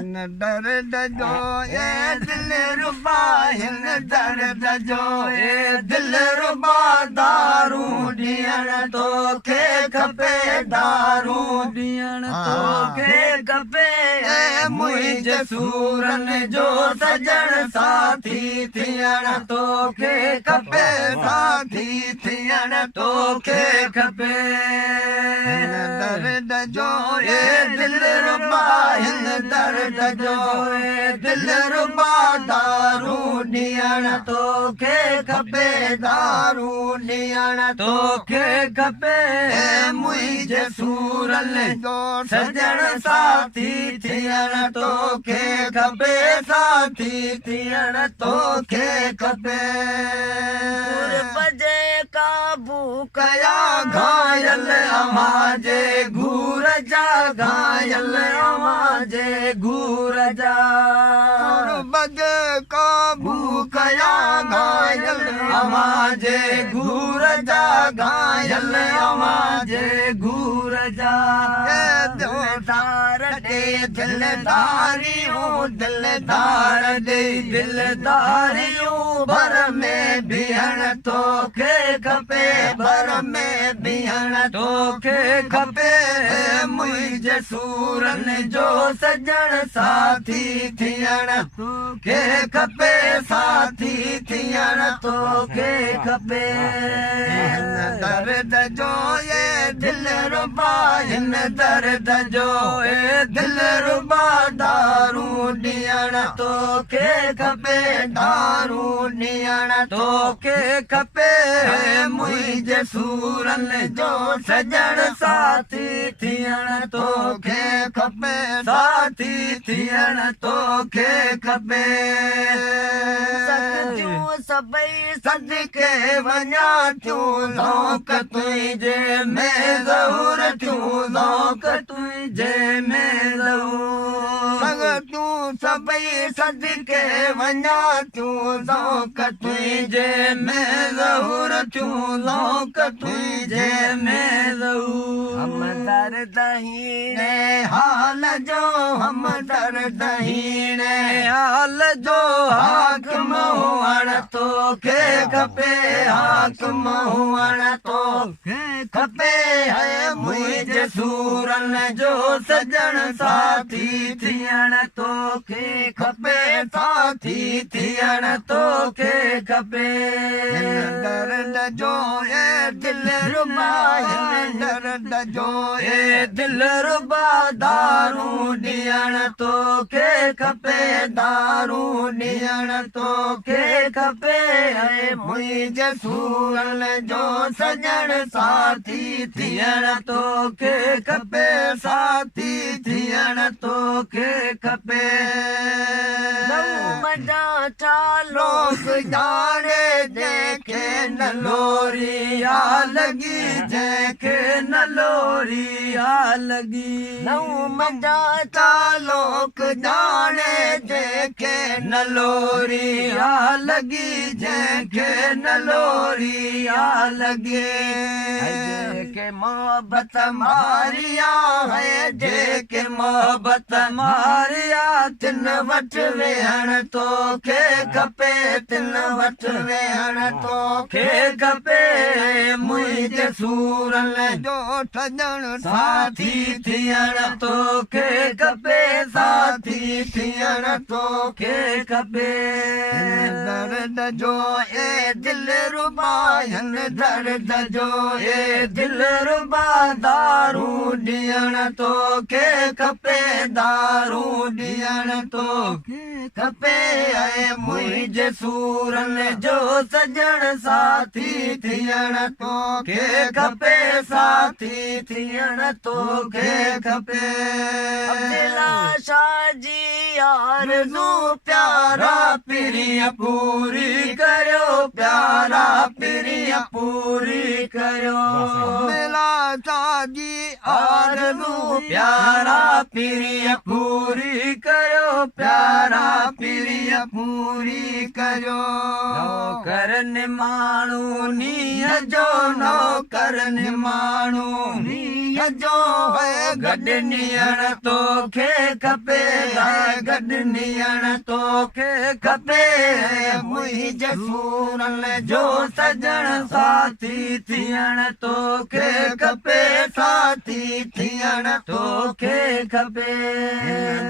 हिन दर्द जो ए दिल रुबा हिन दर्द जो ए दिल रुबा दारू ॾियण तोखे खपे दारू ॾियण तोखे खपे मुंहिंजे सूरनि जो सजण साथी थियण तोखे खपे साथी थियण तोखे खपे हिन दर्द जो ए दिल रुबा हिन दर्द जो ए दिल रुबा दारू ॾियण तोखे खपे दारू ॾियण तोखे खपे मुंहिंजे सूरनि जो सजण साथी थियण तोखे खपे साथी थियण तोखे खपे बजे काबू कया घायल अवाजे घूर जा घायल अवाजे घूर जा बजे काबू कया घायल अवाजे घूर जा घायल अवाजे घूर जा दिलदार दे दिलदारियों दिलदार दे दिलदारियों भर में बिहण तोखे खपे भर में बिहण तोखे खपे मुंहिंजे सूरनि जो सजण साथी थियण तोखे खपे साथी थियण तोखे खपे दर्द जो ये दिल रुबा हिन दर्द जो ए दिल रुबा दारू ॾियण तोखे खपे दारू ॾियण तोखे खपे मुंहिंजे सूरनि जो सजण साथी थियण तोखे खपे साथी थियण तोखे खपे सभई सदके वञा थियूं लोक तुंहिंजे में ज़हूर थियूं लोक तुंहिंजे में ज़हूर तूं सभई सदके वञा थियूं लोक तुंहिंजे में ज़हूर थियूं लोक तुंहिंजे में ज़हूर हम दर्द हीने हाल जो हम दर्द हीने हाल जो हाकिम हुअण तोखे खपे हाकिम हुअण तोखे खपे है मुंहिंजे सूरनि जो सजण साथी थियण तोखे खपे साथी थियण तोखे खपे दर्द जो ए दिल रुबा हिन दर्द जो ए दिल रुबा दारू ॾियण तोखे खपे दारू ॾियण तोखे खपे मुंहिंजे सूरनि जो सजण साथी थियण तोखे खपे साथी थियण तोखे खपे लोक ॼाणे जंहिंखे न लोरी आ लॻी जंहिंखे न लोरी आ लॻी लोक ॼाणे जंहिंखे न लोरी आ लॻी जंहिंखे न लोरी आ लॻे जेके मोहबत मारिया है जेके मोहबत मारिया तिन वटि वेहण तोखे खपे तिन वटि वेहण तोखे खपे मुंहिंजे सूरनि जो सजण साथी थियण तोखे खपे साथी थियण तोखे खपे दर्द जो ए दिल रुबा हिन दर्द जो ए दिल रुबा दारू ॾियण तोखे खपे दारू ॾियण तोखे खपे मुंहिंजे सूरनि जो सजण साथी थियण तोखे खपे साथी थियण तोखे खपे शाह जी आरज़ू प्यारा पिरीअ पूरी करियो प्यारा पिरीअ पूरी करियो शाह जी आरज़ू प्यारा पिरीअ पूरी करियो प्यारा पिरीअ पूरी करियो नौकरनि माण्हू नीह जो नौकरनि माण्हू नीह जो गडनियण तोखे खपे गडनियण तोखे खपे मुंहिंजे सूरन जो सजण साथी थियण तोखे खपे साथी थियण तोखे खपे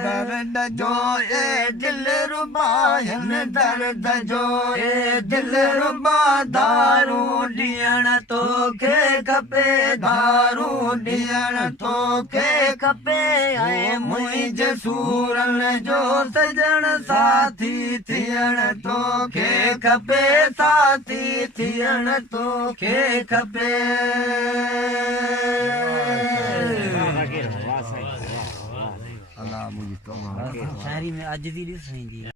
दर्द जो ए दिल रुबायन दर्द जो ए दिल रुबा दारू ॾियण तोखे खपे दारू ॾियण तोखे खपे ऐं मुंहिंजे सूरन जो सजण साथी थियण तोखे खपे साथी थियण तोखे खपे शायरी में अॼु दी ॾिस